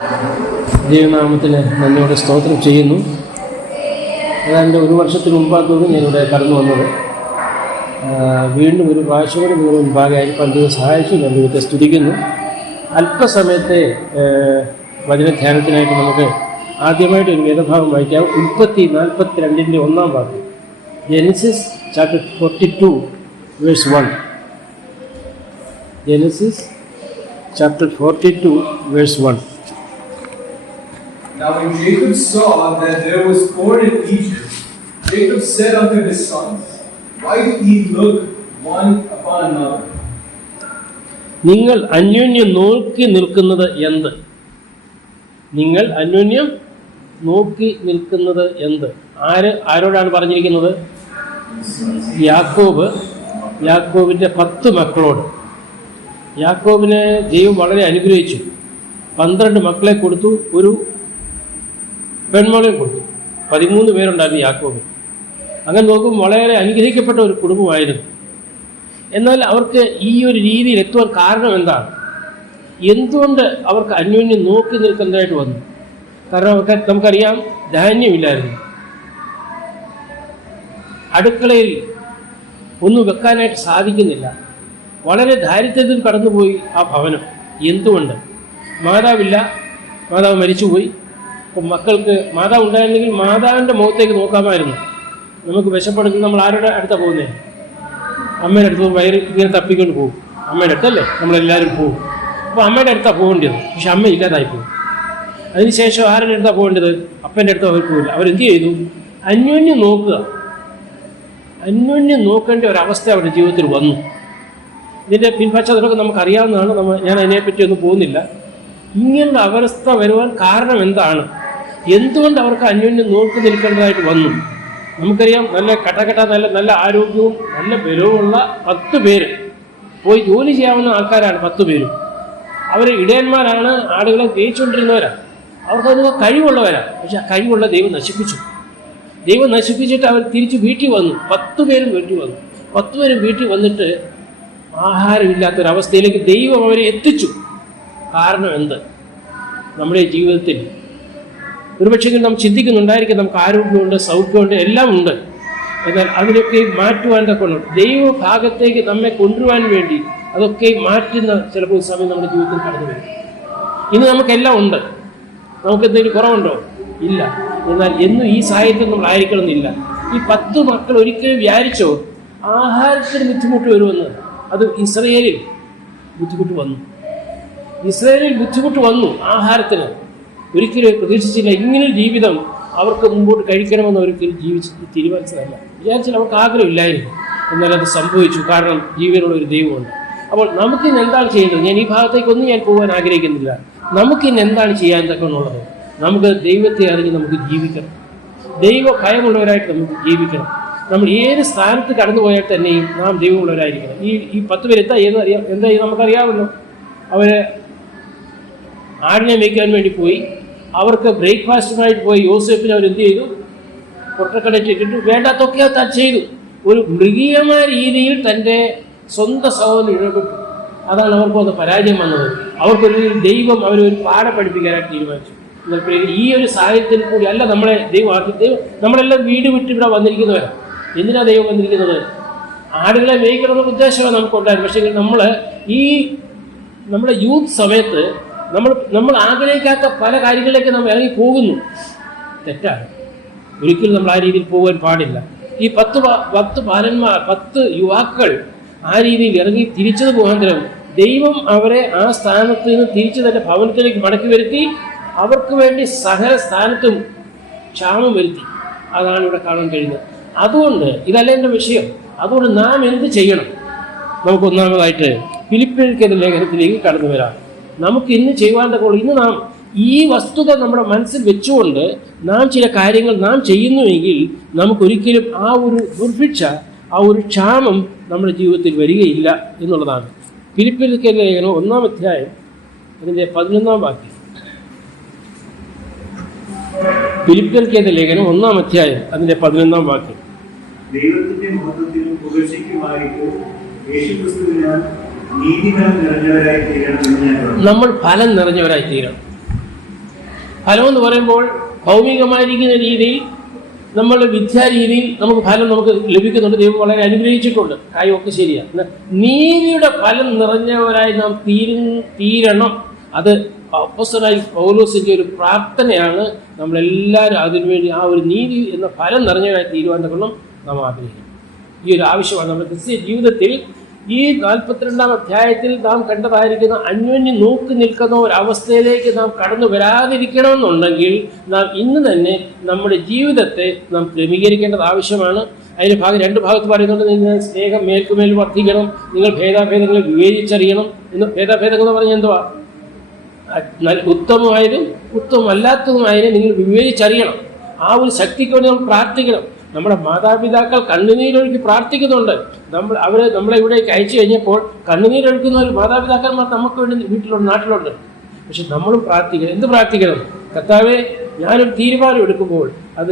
ദൈവനാമത്തിന് നന്ദിയോടെ സ്തോത്രം ചെയ്യുന്നു. ഏതാണ്ട് ഒരു വർഷത്തിന് മുമ്പാണ് ഞാനിവിടെ കടന്നു വന്നത്. വീണ്ടും ഒരു പ്രാവശ്യം കൂടി നിങ്ങൾ മുമ്പാകെ അയൽപ്പാൻ ദൈവം സഹായിച്ചു. ഞാൻ ദൈവത്തെ സ്തുതിക്കുന്നു. അല്പസമയത്തെ വചനധ്യാനത്തിനായിട്ട് നമുക്ക് ആദ്യമായിട്ട് ഒരു വേദഭാഗം വായിക്കാം. ഉൽപ്പത്തി 42 1 വാക്യം. Genesis chapter 42 verse 1. Genesis chapter 42 verse 1. Now when Jacob saw that there was corn in Egypt, Jacob said unto his sons, Why do ye look one upon another? നിങ്ങൾ അന്യോന്യം നോക്കി നിൽക്കുന്നത് എന്ത്? നിങ്ങൾ അന്യോന്യം നോക്കി നിൽക്കുന്നത് എന്ത്? ആരോടാണ് പറഞ്ഞിരിക്കുന്നത്? യാക്കോബിൻ്റെ 10 മക്കളോട്. യാക്കോബിനെ ദൈവം വളരെ അനുഗ്രഹിച്ചു. 12 മക്കളെ കൊടുത്തു, ഒരു പെൺമകളെ കൊടുത്തു. 13 പേരുണ്ടായിരുന്നു യാക്കോബിന്. അങ്ങനെ നോക്കുമ്പോൾ വളരെ അനുഗ്രഹിക്കപ്പെട്ട ഒരു കുടുംബമായിരുന്നു. എന്നാൽ അവർക്ക് ഈ ഒരു രീതിയിൽ എത്തുവാൻ കാരണം എന്താണ്? എന്തുകൊണ്ട് അവർക്ക് അന്യോന്യം നോക്കി നിൽക്കുന്നതായിട്ട് വന്നു? കാരണം അവർക്ക് നമുക്കറിയാം, ധാന്യമില്ലായിരുന്നു. അടുക്കളയിൽ ഒന്നും വെക്കാനായിട്ട് സാധിക്കുന്നില്ല. വളരെ ദാരിദ്ര്യത്തിൽ കടന്നുപോയി ആ ഭവനം. എന്തുകൊണ്ട്? മാതാവില്ല, മാതാവ് മരിച്ചുപോയി. അപ്പം മക്കൾക്ക് മാതാവ് ഉണ്ടായിരുന്നെങ്കിൽ മാതാവിൻ്റെ മുഖത്തേക്ക് നോക്കാമായിരുന്നു. നമുക്ക് വിശപ്പെടുന്നത് നമ്മൾ ആരുടെ അടുത്താണ് പോകുന്നത്? അമ്മയുടെ അടുത്ത് വയറ് ഇങ്ങനെ തപ്പിക്കൊണ്ട് പോകും. അമ്മയുടെ അടുത്തല്ലേ നമ്മളെല്ലാവരും പോകും. അപ്പോൾ അമ്മയുടെ അടുത്താണ് പോകേണ്ടത്. പക്ഷെ അമ്മ ഇല്ലാതായി പോകും. അതിനുശേഷം ആരുടെ അടുത്താണ് പോകേണ്ടത്? അപ്പൻ്റെ അടുത്ത് അവർ പോകില്ല. അവരെന്ത് ചെയ്തു? അന്യോന്യം നോക്കുക. അന്യോന്യം നോക്കേണ്ട ഒരവസ്ഥ അവരുടെ ജീവിതത്തിൽ വന്നു. ഇതിൻ്റെ പിൻപശ്ചാത്തലമൊക്കെ നമുക്കറിയാവുന്നതാണ്. ഞാൻ അതിനെപ്പറ്റി ഒന്നും പോകുന്നില്ല. ഇങ്ങനെയുള്ള അവസ്ഥ വരുവാൻ കാരണം എന്താണ്? എന്തുകൊണ്ട് അവർക്ക് അന്യോന്യം നോക്കി നിൽക്കേണ്ടതായിട്ട് വന്നു? നമുക്കറിയാം, നല്ല കട്ടകട്ട നല്ല ആരോഗ്യവും നല്ല ബലവുമുള്ള 10 പേര് പോയി ജോലി ചെയ്യാവുന്ന ആൾക്കാരാണ്. 10 പേരും അവർ ഇടയന്മാരാണ്, ആളുകളെ ജയിച്ചുകൊണ്ടിരുന്നവരാണ്, അവർക്കതിന് കഴിവുള്ളവരാണ്. പക്ഷെ ആ കഴിവുള്ള ദൈവം നശിപ്പിച്ചു. ദൈവം നശിപ്പിച്ചിട്ട് അവർ തിരിച്ച് വീട്ടിൽ വന്നു. 10 പേരും വീട്ടിൽ വന്നു. 10 പേരും വീട്ടിൽ വന്നിട്ട് ആഹാരമില്ലാത്തൊരവസ്ഥയിലേക്ക് ദൈവം അവരെ എത്തിച്ചു. കാരണം എന്ത്? നമ്മുടെ ജീവിതത്തിൽ ഒരുപക്ഷെ നാം ചിന്തിക്കുന്നുണ്ടായിരിക്കും, നമുക്ക് ആരോഗ്യമുണ്ട്, സൗഖ്യമുണ്ട്, എല്ലാം ഉണ്ട്. എന്നാൽ അതിനൊക്കെ മാറ്റുവാൻ തക്കണം ദൈവഭാഗത്തേക്ക് നമ്മെ കൊണ്ടുവരാൻ വേണ്ടി അതൊക്കെ മാറ്റുന്ന ചിലപ്പോൾ സമയം നമ്മുടെ ജീവിതത്തിൽ കടന്നു വരും. ഇന്ന് നമുക്കെല്ലാം ഉണ്ട്. നമുക്ക് എന്തെങ്കിലും കുറവുണ്ടോ? ഇല്ല. എന്നാൽ എന്നും ഈ സാഹചര്യത്തിൽ നമ്മൾ ആയിരിക്കണമെന്നില്ല. ഈ 10 മക്കൾ ഒരിക്കലും വിചാരിച്ചോ ആഹാരത്തിന് ബുദ്ധിമുട്ട് വരുമെന്ന്? അത് ഇസ്രയേലിൽ ബുദ്ധിമുട്ട് വന്നു. ഇസ്രയേലിൽ ബുദ്ധിമുട്ട് വന്നു ആഹാരത്തിന്. ഒരിക്കലും പ്രതീക്ഷിച്ചില്ല ഇങ്ങനൊരു ജീവിതം അവർക്ക് മുമ്പോട്ട് കഴിക്കണമെന്ന് ഒരിക്കലും തീരുമാനിച്ചതല്ല. വിചാരിച്ചാൽ അവർക്ക് ആഗ്രഹമില്ലായിരുന്നു. എന്നാൽ അത് സംഭവിച്ചു. കാരണം ജീവനുള്ള ഒരു ദൈവമുണ്ട്. അപ്പോൾ നമുക്കിന്ന് എന്താണ് ചെയ്യേണ്ടത്? ഞാൻ ഈ ഭാഗത്തേക്കൊന്നും ഞാൻ പോകാൻ ആഗ്രഹിക്കുന്നില്ല. നമുക്കിന്ന് എന്താണ് ചെയ്യാൻ തക്കെന്നുള്ളത്? നമുക്ക് ദൈവത്തെ അറിഞ്ഞ് നമുക്ക് ജീവിക്കണം. ദൈവ ഭയമുള്ളവരായിട്ട് നമുക്ക് ജീവിക്കണം. നമ്മൾ ഏത് സ്ഥാനത്ത് കടന്നു പോയാൽ തന്നെയും നാം ദൈവമുള്ളവരായിരിക്കണം. ഈ 10 പേര് എന്താ നമുക്കറിയാമല്ലോ. അവർ ആടിനെ മേയ്ക്കാൻ വേണ്ടി പോയി. അവർക്ക് ബ്രേക്ക്ഫാസ്റ്റുമായിട്ട് പോയി യോസേഫിനെ അവരെന്ത് ചെയ്തു? പൊട്ടക്കടച്ചിട്ടിട്ട് വേണ്ടാത്തൊക്കെ താൻ ചെയ്തു. ഒരു മൃഗീയമായ രീതിയിൽ തൻ്റെ സ്വന്തം സഹോദരൻ ഇടപെട്ടു. അതാണ് അവർക്ക് വന്ന പരാജയം വന്നത്. അവർക്കൊരു ദൈവം അവരൊരു പാഠം പഠിപ്പിക്കാനായിട്ട് തീരുമാനിച്ചു. ഈ ഒരു സാഹചര്യത്തിൽ കൂടി അല്ല നമ്മളെ ദൈവം നമ്മളെല്ലാം വീട് വിട്ട് ഇവിടെ വന്നിരിക്കുന്നവരാണ്. എന്തിനാണ് ദൈവം വന്നിരിക്കുന്നത്? ആടുകളെ മേയ്ക്കണമെന്ന ഉദ്ദേശമാണ് നമുക്കുണ്ടായിരുന്നു. പക്ഷേ നമ്മുടെ യൂത്ത് സമയത്ത് നമ്മൾ ആഗ്രഹിക്കാത്ത പല കാര്യങ്ങളിലേക്ക് നമ്മൾ ഇറങ്ങി പോകുന്നു. തെറ്റാണ്. ഒരിക്കലും നമ്മൾ ആ രീതിയിൽ പോകാൻ പാടില്ല. ഈ 10 യുവാക്കൾ ആ രീതിയിൽ ഇറങ്ങി തിരിച്ചത് മുഖാന്തരം ദൈവം അവരെ ആ സ്ഥാനത്ത് നിന്ന് തിരിച്ച് തന്റെ ഭവനത്തിലേക്ക് മടക്കി വരുത്തി. അവർക്ക് വേണ്ടി സകല സ്ഥാനത്തും ക്ഷാമം വരുത്തി. അതാണ് ഇവിടെ കാണാൻ കഴിയുന്നത്. അതുകൊണ്ട് ഇതല്ല എൻ്റെ വിഷയം. അതുകൊണ്ട് നാം എന്ത് ചെയ്യണം? നമുക്ക് ഒന്നാമതായിട്ട് ഫിലിപ്പിയർക്കെതിരെ ലേഖനത്തിലേക്ക് കടന്നു വരാം. നമുക്ക് ഇന്ന് ചെയ്യുവാൻ ഇന്ന് നാം ഈ വസ്തുത നമ്മുടെ മനസ്സിൽ വെച്ചുകൊണ്ട് നാം ചില കാര്യങ്ങൾ നാം ചെയ്യുന്നുവെങ്കിൽ നമുക്കൊരിക്കലും ആ ഒരു ദുർഭിക്ഷ, ആ ഒരു ക്ഷാമം നമ്മുടെ ജീവിതത്തിൽ വരികയില്ല എന്നുള്ളതാണ്. ഫിലിപ്പിയർക്കെതിരെ ലേഖനം 1-ാം അധ്യായം അതിൻ്റെ 11-ാം വാക്യം. ഫിലിപ്പിയർക്കെതിരെ ലേഖനം 1-ാം അധ്യായം അതിൻ്റെ 11-ാം വാക്യം. ദൈവത്തിന്റെ മഹത്വത്തിനും പുകഴ്ചയ്ക്കുമായിട്ട് നമ്മൾ ഫലം നിറഞ്ഞവരായി തീരണം. ഫലം എന്ന് പറയുമ്പോൾ ഭൗമികമായിരിക്കുന്ന രീതിയിൽ നമ്മൾ വിദ്യാരീതിയിൽ നമുക്ക് ഫലം നമുക്ക് ലഭിക്കുന്നുണ്ട്. ദൈവം വളരെ അനുഗ്രഹിച്ചിട്ടുണ്ട്, കാര്യമൊക്കെ ശരിയാണ്. നീതിയുടെ ഫലം നിറഞ്ഞവരായി നാം തീരണം. അത് അപ്പോസ്തലനായ പൗലോസിന്റെ ഒരു പ്രാർത്ഥനയാണ്. നമ്മളെല്ലാവരും അതിനുവേണ്ടി ആ ഒരു നീതി എന്ന ഫലം നിറഞ്ഞവരായി തീരുവാൻ തക്കണം നാം ആഗ്രഹിക്കും. ഈ ഒരു ആവശ്യമാണ് നമ്മുടെ ക്രിസ്തീയ ജീവിതത്തിൽ. ഈ 42-ാം അധ്യായത്തിൽ നാം കണ്ടതായിരിക്കുന്ന അന്യോന്യം നോക്കി നിൽക്കുന്ന ഒരവസ്ഥയിലേക്ക് നാം കടന്നു വരാതിരിക്കണമെന്നുണ്ടെങ്കിൽ നാം ഇന്ന് തന്നെ നമ്മുടെ ജീവിതത്തെ നാം ക്രമീകരിക്കേണ്ടത് ആവശ്യമാണ്. അതിന് രണ്ട് ഭാഗത്ത് പറയുന്നുണ്ട്. നിങ്ങൾ സ്നേഹം മേൽക്കുമേൽ വർദ്ധിക്കണം, നിങ്ങൾ ഭേദാഭേദങ്ങളെ വിവേചിച്ചറിയണം. എന്ന് ഭേദാഭേദങ്ങൾ എന്ന് പറഞ്ഞാൽ എന്തുവാ? ഉത്തമമായതും ഉത്തമമല്ലാത്തതുമായതിനെ നിങ്ങൾ വിവേചിച്ചറിയണം. ആ ഒരു ശക്തിക്ക് വേണ്ടി നമ്മൾ പ്രാർത്ഥിക്കണം. നമ്മുടെ മാതാപിതാക്കൾ കണ്ണുനീരൊഴുക്കി പ്രാർത്ഥിക്കുന്നുണ്ട്. അവരെ നമ്മളെ ഇവിടേക്ക് അയച്ചു കഴിഞ്ഞപ്പോൾ കണ്ണുനീരൊഴുക്കുന്ന ഒരു മാതാപിതാക്കന്മാർ നമുക്ക് വേണ്ടി വീട്ടിലുണ്ട്, നാട്ടിലുണ്ട്. പക്ഷെ നമ്മളും പ്രാർത്ഥിക്കണം. എന്ത് പ്രാർത്ഥിക്കണം? കർത്താവേ, ഞാനൊരു തീരുമാനം എടുക്കുമ്പോൾ അത്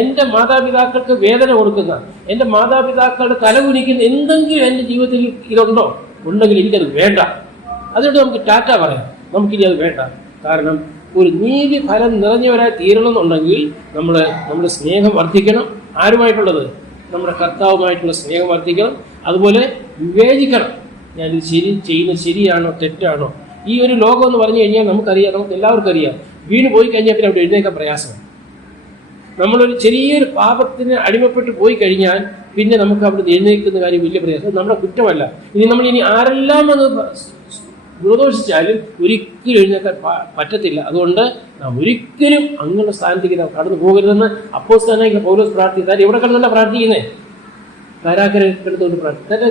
എൻ്റെ മാതാപിതാക്കൾക്ക് വേദന കൊടുക്കുന്ന, എൻ്റെ മാതാപിതാക്കളുടെ തലകുനിക്കുന്ന എന്തെങ്കിലും എൻ്റെ ജീവിതത്തിൽ ഇതുണ്ടോ? ഉണ്ടെങ്കിൽ എനിക്കത് വേണ്ട. അതുകൊണ്ട് നമുക്ക് ടാറ്റ പറയാം, നമുക്കിനി അത് വേണ്ട. കാരണം ഒരു നീതി ഫലം നിറഞ്ഞവരായി തീരണമെന്നുണ്ടെങ്കിൽ നമ്മുടെ സ്നേഹം വർദ്ധിക്കണം. ആരുമായിട്ടുള്ളത്? നമ്മുടെ കർത്താവുമായിട്ടുള്ള സ്നേഹം വർദ്ധിക്കണം. അതുപോലെ വിവേചിക്കണം, ഞാനിത് ചെയ്യുന്നത് ശരിയാണോ തെറ്റാണോ. ഈ ഒരു ലോകം എന്ന് പറഞ്ഞു കഴിഞ്ഞാൽ നമുക്കറിയാം, നമുക്ക് എല്ലാവർക്കും അറിയാം, വീണ് പോയി കഴിഞ്ഞാൽ പിന്നെ അവിടെ എഴുന്നേക്കാൻ പ്രയാസമാണ്. നമ്മളൊരു ചെറിയൊരു പാപത്തിന് അടിമപ്പെട്ട് പോയി കഴിഞ്ഞാൽ പിന്നെ നമുക്ക് അവിടെ എഴുന്നേൽക്കുന്ന കാര്യം വലിയ പ്രയാസം. നമ്മുടെ കുറ്റമല്ല. ഇനി ആരെല്ലാം അത് ദുർദോഷിച്ചാലും ഒരിക്കലും എഴുന്നേക്കാൻ പറ്റത്തില്ല. അതുകൊണ്ട് നാം ഒരിക്കലും അങ്ങനെയുള്ള സ്ഥാനത്തേക്ക് നാം കടന്നു പോകരുതെന്ന് അപ്പോസ്തലനായ പൗലോസ് പ്രാർത്ഥിച്ചാൽ എവിടെ കിടന്നല്ല പ്രാർത്ഥിക്കുന്നേ? കാരാക്കര കിടന്നുകൊണ്ട് പ്രാർത്ഥിക്കും. തന്റെ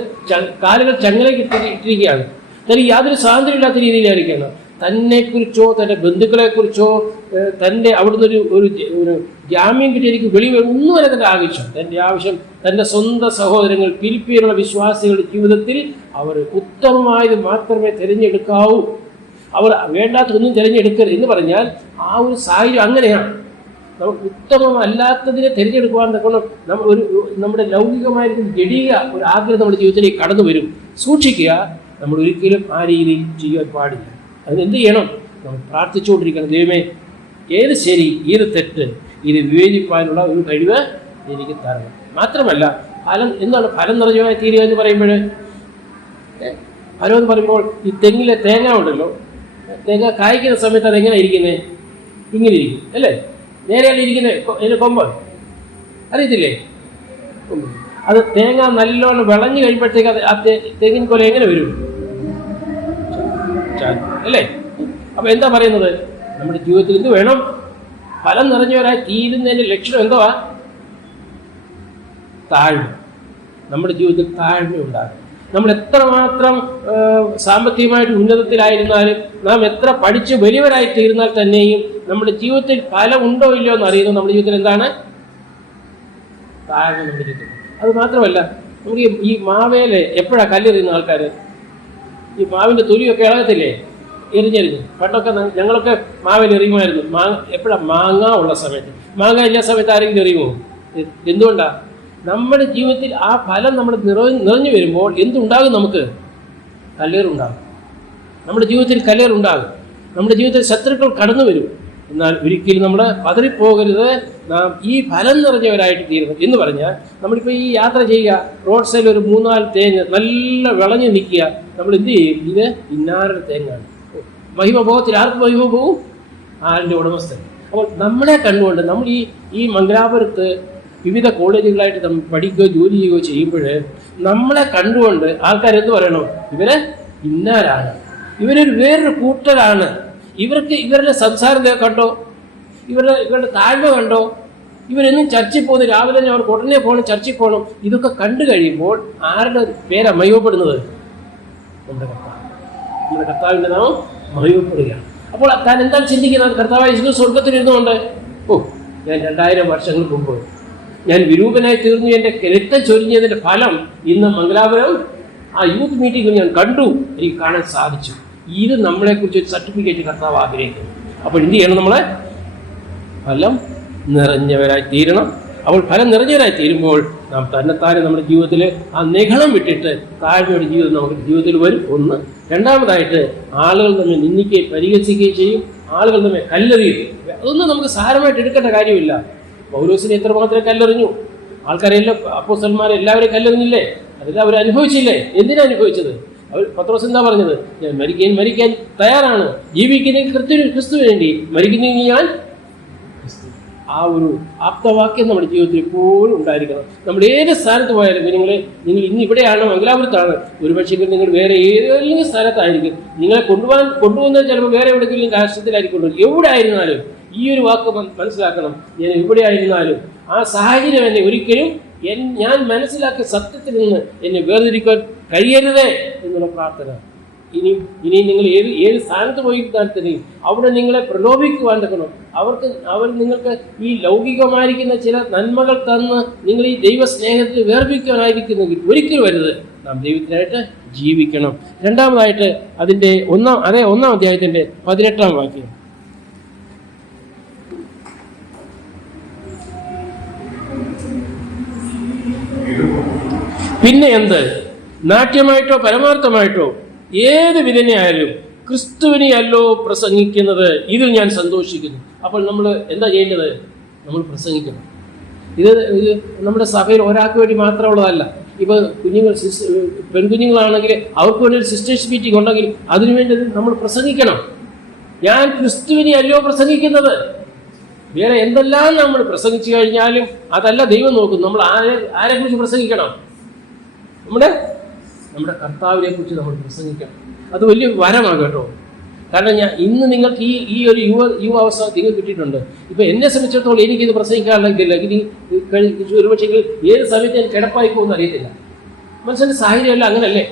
കാലുകൾ ചങ്ങലയ്ക്ക് ഇട്ടിരിക്കുകയാണ്. തനിക്ക് യാതൊരു സ്വാതന്ത്ര്യമില്ലാത്ത രീതിയിലായിരിക്കണം. തന്നെക്കുറിച്ചോ തൻ്റെ ബന്ധുക്കളെക്കുറിച്ചോ തൻ്റെ അവിടുന്ന് ഒരു ജാമ്യം കിട്ടി എനിക്ക് വെളിവ് ഒന്നുമല്ല തൻ്റെ ആവശ്യം. തൻ്റെ ആവശ്യം തൻ്റെ സ്വന്തം സഹോദരങ്ങൾ ഫിലിപ്പിയിലുള്ള വിശ്വാസികളുടെ ജീവിതത്തിൽ അവർ ഉത്തമമായത് മാത്രമേ തിരഞ്ഞെടുക്കാവൂ. അവർ വേണ്ടാത്തൊന്നും തിരഞ്ഞെടുക്കരുത് എന്ന് പറഞ്ഞാൽ ആ ഒരു സാഹചര്യം അങ്ങനെയാണ്. നമുക്ക് ഉത്തമമല്ലാത്തതിനെ തിരഞ്ഞെടുക്കുവാൻ തക്കണം നമ്മുടെ ലൗകികമായിരിക്കും ജടിക ഒരു ആഗ്രഹം നമ്മുടെ ജീവിതത്തിലേക്ക് കടന്നു വരും. സൂക്ഷിക്കുക, നമ്മൾ ഒരിക്കലും ആ രീതിയിൽ ചെയ്യാൻ പാടില്ല. അതിനെന്ത് ചെയ്യണം? നമ്മൾ പ്രാർത്ഥിച്ചുകൊണ്ടിരിക്കണം. ദൈവമേ, ഏത് ശരി ഏത് തെറ്റ് ഇത് വിവേചിപ്പാനുള്ള ഒരു കഴിവ് എനിക്ക് തരണം. മാത്രമല്ല എന്താണ് ഫലം നിറഞ്ഞതായി തീരുക എന്ന് പറയുമ്പോൾ, ഫലം എന്ന് പറയുമ്പോൾ ഈ തെങ്ങിലെ തേങ്ങ ഉണ്ടല്ലോ, തേങ്ങ കായ്ക്കുന്ന സമയത്ത് അതെങ്ങനെ ഇരിക്കുന്നത്? ഇങ്ങനെ ഇരിക്കും അല്ലേ? നേരെയല്ല ഇരിക്കുന്നത്. അതിന് കൊമ്പ് അറിയത്തില്ലേ? അത് തേങ്ങ നല്ലോണം വിളഞ്ഞു കഴിയുമ്പോഴത്തേക്ക് അത് ആ തെങ്ങിൻ കൊല എങ്ങനെ വരും? അല്ലേ? അപ്പൊ എന്താ പറയുന്നത്? നമ്മുടെ ജീവിതത്തിൽ എന്ത് വേണം? ഫലം നിറഞ്ഞവരായി തീരുന്നതിന്റെ ലക്ഷണം എന്തുവാ? താഴ്മ. നമ്മുടെ ജീവിതത്തിൽ താഴ്മ ഉണ്ടാകും. നമ്മൾ എത്രമാത്രം സാമ്പത്തികമായിട്ട് ഉന്നതത്തിലായിരുന്നാലും നാം എത്ര പഠിച്ച് വലിയവരായി തീർന്നാൽ തന്നെയും നമ്മുടെ ജീവിതത്തിൽ ഫലം ഉണ്ടോ ഇല്ലയോ എന്ന് അറിയുന്നത് നമ്മുടെ ജീവിതത്തിൽ എന്താണ്? താഴ്മ നമ്മുടെ ജീവിതത്തിൽ. അത് മാത്രമല്ല, നമുക്ക് ഈ മാവേല് എപ്പോഴാണ് കല്ലെറിയുന്ന ആൾക്കാർ? ഈ മാവിൻ്റെ തൊലിയൊക്കെ ഇളകത്തില്ലേ? എറിഞ്ഞെറിഞ്ഞ് പണ്ടൊക്കെ ഞങ്ങളൊക്കെ മാവേൽ എറിയുമായിരുന്നു. എപ്പോഴാണ്? മാങ്ങ ഉള്ള സമയത്ത്. മാങ്ങ ഇല്ലാ സമയത്ത് ആരെങ്കിലും എറിയുമോ? എന്തുകൊണ്ടാണ്? നമ്മുടെ ജീവിതത്തിൽ ആ ഫലം നമ്മൾ നിറഞ്ഞു വരുമ്പോൾ എന്തുണ്ടാകും? നമുക്ക് കല്ലേറുണ്ടാകും. നമ്മുടെ ജീവിതത്തിൽ കല്ലേറുണ്ടാകും. നമ്മുടെ ജീവിതത്തിൽ ശത്രുക്കൾ കടന്നു വരും. എന്നാൽ ഒരിക്കലും നമ്മൾ പതറിപ്പോകരുത്. നാം ഈ ഫലം നിറഞ്ഞവരായിട്ട് തീരണം എന്ന് പറഞ്ഞാൽ, നമ്മളിപ്പോൾ ഈ യാത്ര ചെയ്യുക, റോഡ് സൈഡിൽ ഒരു 3-4 തേങ്ങ നല്ല വിളഞ്ഞു നിൽക്കുക, നമ്മൾ എന്ത് ചെയ്യും? ഇത് ഇന്നാരുടെ തേങ്ങാണ്. മഹിമ പോകത്തിൽ ആർക്ക് മഹിമ പോവും? ആരുടെ ഉടമസ്ഥൻ. അപ്പോൾ നമ്മളെ കണ്ടുകൊണ്ട് നമ്മൾ ഈ മംഗലാപുരത്ത് വിവിധ കോളേജുകളായിട്ട് നമ്മൾ പഠിക്കുകയോ ജോലി ചെയ്യുകയോ ചെയ്യുമ്പോൾ നമ്മളെ കണ്ടുകൊണ്ട് ആൾക്കാരെന്ത് പറയണം? ഇവരെ ഇന്നാരാണ്, ഇവരൊരു വേറൊരു കൂട്ടരാണ്, ഇവരുടെ സംസാരം കണ്ടോ, ഇവരുടെ താഴ്മ കണ്ടോ, ഇവരെന്നും ചർച്ചയിൽ പോകുന്നു, രാവിലെ തന്നെ അവർക്ക് ഉടനെ പോകണം, ചർച്ചയിൽ പോകണം. ഇതൊക്കെ കണ്ടു കഴിയുമ്പോൾ ആരുടെ പേരാ മഹിമപ്പെടുന്നത്? നമ്മുടെ കർത്താവ്. നമ്മുടെ കർത്താവിൻ്റെ നാമം മഹിമപ്പെടുകയാണ്. അപ്പോൾ താൻ എന്താണ് ചിന്തിക്കുന്നത്? കർത്താവായ യേശു സ്വർഗത്തിലിരുന്നുകൊണ്ട്, ഞാൻ 2000 വർഷങ്ങൾക്ക് മുമ്പ് ഞാൻ വിരൂപനായി തീർന്നു, എൻ്റെ രക്തം ചൊരിഞ്ഞതിൻ്റെ ഫലം ഇന്ന് മംഗലാപുരം ആ യൂത്ത് മീറ്റിംഗിൽ ഞാൻ കണ്ടു, എനിക്ക് കാണാൻ സാധിച്ചു. ഇത് നമ്മളെക്കുറിച്ച് ഒരു സർട്ടിഫിക്കറ്റ് കർത്താവ് ആഗ്രഹിക്കുന്നു. അപ്പോൾ എന്ത് ചെയ്യണം? നമ്മളെ ഫലം നിറഞ്ഞവരായി തീരണം. അപ്പോൾ ഫലം നിറഞ്ഞവരായി തീരുമ്പോൾ നാം തന്നെത്താനെ നമ്മുടെ ജീവിതത്തിൽ ആ നിഗളം വിട്ടിട്ട് താഴ്മയുടെ ജീവിതം നമ്മുടെ ജീവിതത്തിൽ വരും. ഒന്ന്. രണ്ടാമതായിട്ട് ആളുകൾ നമ്മെ നിന്ദിക്കുകയും പരിഹസിക്കുകയും ചെയ്യും. ആളുകൾ തമ്മിൽ കല്ലെറിയും. അതൊന്നും നമുക്ക് സാരമായിട്ട് എടുക്കേണ്ട കാര്യമില്ല. പൗലോസിനെ എത്രമാത്രം കല്ലെറിഞ്ഞു, ആൾക്കാരെല്ലാം അപ്പോസ്തലന്മാരെല്ലാവരെയും കല്ലെറിഞ്ഞില്ലേ? അതെല്ലാം അവർ അനുഭവിച്ചില്ലേ? എന്തിനാ അനുഭവിച്ചത്? അവർ പത്രോസ് എന്താ പറഞ്ഞത്? ഞാൻ മരിക്കാൻ തയ്യാറാണ്, ജീവിക്കുന്ന ക്രിസ്തു വേണ്ടി, മരിക്കുന്നെങ്കിൽ ഞാൻ ക്രിസ്തു. ആ ഒരു ആപ്തവാക്യം നമ്മുടെ ജീവിതത്തിൽ എപ്പോഴും ഉണ്ടായിരിക്കണം. നമ്മൾ ഏത് സ്ഥാനത്ത് പോയാലും, നിങ്ങൾ ഇന്ന് ഇവിടെയാണ്, മംഗലാപുരത്താണ്, ഒരുപക്ഷെ നിങ്ങൾ വേറെ ഏതെങ്കിലും സ്ഥലത്തായിരിക്കും, നിങ്ങളെ കൊണ്ടുപോകുന്നത് ചിലപ്പോൾ വേറെ എവിടെയെങ്കിലും രാഷ്ട്രത്തിലായിരിക്കും കൊണ്ടുപോകും. എവിടെ ആയിരുന്നാലും ഈ ഒരു വാക്ക് മനസ്സിലാക്കണം. ഞാൻ എവിടെ ആയിരുന്നാലും ആ സാഹചര്യം എന്നെ ഒരിക്കലും ഞാൻ മനസ്സിലാക്കിയ സത്യത്തിൽ നിന്ന് എന്നെ വേർതിരിക്കാൻ കഴിയരുതേ എന്നുള്ള പ്രാർത്ഥന. ഇനി നിങ്ങൾ ഏത് സ്ഥാനത്ത് പോയിട്ടാൽ തന്നെയും അവിടെ നിങ്ങളെ പ്രലോഭിക്കുവാൻ തക്കണം. അവർ നിങ്ങൾക്ക് ഈ ലൗകികമായിരിക്കുന്ന ചില നന്മകൾ തന്ന് നിങ്ങൾ ഈ ദൈവസ്നേഹത്തിൽ വേർപിക്കുവാനായിരിക്കുന്നെങ്കിൽ ഒരിക്കലും വരുത്. നാം ദൈവത്തിനായിട്ട് ജീവിക്കണം. രണ്ടാമതായിട്ട് അതിൻ്റെ ഒന്നാം അധ്യായത്തിൻ്റെ 18-ാം വാക്യം. പിന്നെ എന്ത്? നാട്യമായിട്ടോ പരമാർത്ഥമായിട്ടോ ഏത് വിധനെയായാലും ക്രിസ്തുവിനെയല്ലോ പ്രസംഗിക്കുന്നത്, ഇതിൽ ഞാൻ സന്തോഷിക്കുന്നു. അപ്പോൾ നമ്മൾ എന്താ ചെയ്യേണ്ടത്? നമ്മൾ പ്രസംഗിക്കണം. ഇത് നമ്മുടെ സഭയിൽ ഒരാൾക്ക് വേണ്ടി മാത്രമുള്ളതല്ല. ഇപ്പോൾ പെൺകുഞ്ഞുങ്ങളാണെങ്കിൽ അവർക്ക് വേണ്ടി ഒരു സിസ്റ്റേഴ്സ് മീറ്റിംഗ് ഉണ്ടെങ്കിൽ അതിനുവേണ്ടി നമ്മൾ പ്രസംഗിക്കണം. ഞാൻ ക്രിസ്തുവിനെയല്ലോ പ്രസംഗിക്കുന്നത്. വേറെ എന്തെല്ലാം നമ്മൾ പ്രസംഗിച്ചു കഴിഞ്ഞാലും അതല്ല ദൈവം നോക്കും. നമ്മൾ ആരെ കുറിച്ച് പ്രസംഗിക്കണം? നമ്മുടെ കർത്താവിനെ കുറിച്ച് നമ്മൾ പ്രസംഗിക്കണം. അത് വലിയ വരമാണ് കേട്ടോ. കാരണം ഇന്ന് നിങ്ങൾക്ക് ഈ ഒരു യുവാവസ്ഥ നിങ്ങൾക്ക് കിട്ടിയിട്ടുണ്ട്. ഇപ്പം എന്നെ സംബന്ധിച്ചിടത്തോളം എനിക്കിത് പ്രസംഗിക്കാറില്ല. ഇനി ഒരുപക്ഷെ ഏത് സമയത്ത് ഞാൻ കിടപ്പായി പോകുമെന്ന് അറിയത്തില്ല. മനുഷ്യൻ്റെ സാഹചര്യമല്ല അങ്ങനല്ലേ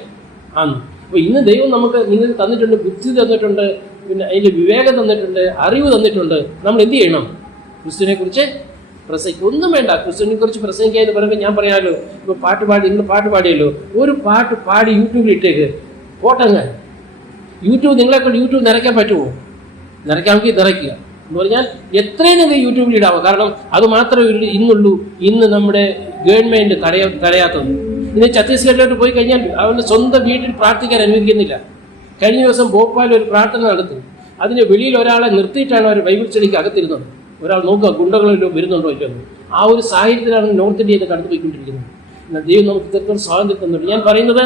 ആന്ന്. അപ്പോൾ ഇന്ന് ദൈവം നിങ്ങൾക്ക് തന്നിട്ടുണ്ട്, ബുദ്ധി തന്നിട്ടുണ്ട്, പിന്നെ അതിൻ്റെ വിവേകം തന്നിട്ടുണ്ട്, അറിവ് തന്നിട്ടുണ്ട്. നമ്മൾ എന്ത് ചെയ്യണം? ക്രിസ്തുവിനെ കുറിച്ച് പ്രസംഗിക്കും. ഒന്നും വേണ്ട, ക്രിസ്തുവിനെ കുറിച്ച് പ്രസംഗിക്കുക എന്ന് പറയുമ്പോൾ ഞാൻ പറയാമല്ലോ, ഇപ്പോൾ നിങ്ങൾ പാട്ട് പാടിയല്ലോ, ഒരു പാട്ട് പാടി യൂട്യൂബിൽ ഇട്ടേക്ക് പോട്ടങ്ങ്. നിങ്ങളെക്കൊണ്ട് യൂട്യൂബ് നിറയ്ക്കാൻ പറ്റുമോ? നിറയ്ക്കാമെങ്കിൽ നിറയ്ക്കുക എന്ന് പറഞ്ഞാൽ എത്രയും നിങ്ങൾക്ക് യൂട്യൂബിൽ ഇടാമോ. കാരണം അത് മാത്രമേ ഇന്നുള്ളൂ ഇന്ന് നമ്മുടെ ഗവൺമെൻറ് തടയാത്തത്. ഇന്ന് ഛത്തീസ്ഗഡിലോട്ട് പോയി കഴിഞ്ഞാൽ അവൻ്റെ സ്വന്തം വീട്ടിൽ പ്രാർത്ഥിക്കാൻ അനുവദിക്കുന്നില്ല. കഴിഞ്ഞ ദിവസം ഭോപ്പാലിൽ ഒരു പ്രാർത്ഥന നടത്തി. അതിന് വെളിയിൽ ഒരാളെ നിർത്തിയിട്ടാണ് അവർ ബൈബിൾ സ്റ്റഡിക്ക് അകത്തിരുന്നത്. ഒരാൾ നോക്കുക ഗുണ്ടകളല്ലോ വരുന്നുണ്ടോ ഇല്ലെന്ന്. ആ ഒരു സാഹചര്യത്തിലാണ് നോർത്ത് ഇന്ത്യയിൽ കടന്നു പോയിക്കൊണ്ടിരിക്കുന്നത്. ദൈവം നമുക്ക് ഇത്രത്തോളം സ്വാതന്ത്ര്യം തന്നിട്ടുണ്ട്. ഞാൻ പറയുന്നത്,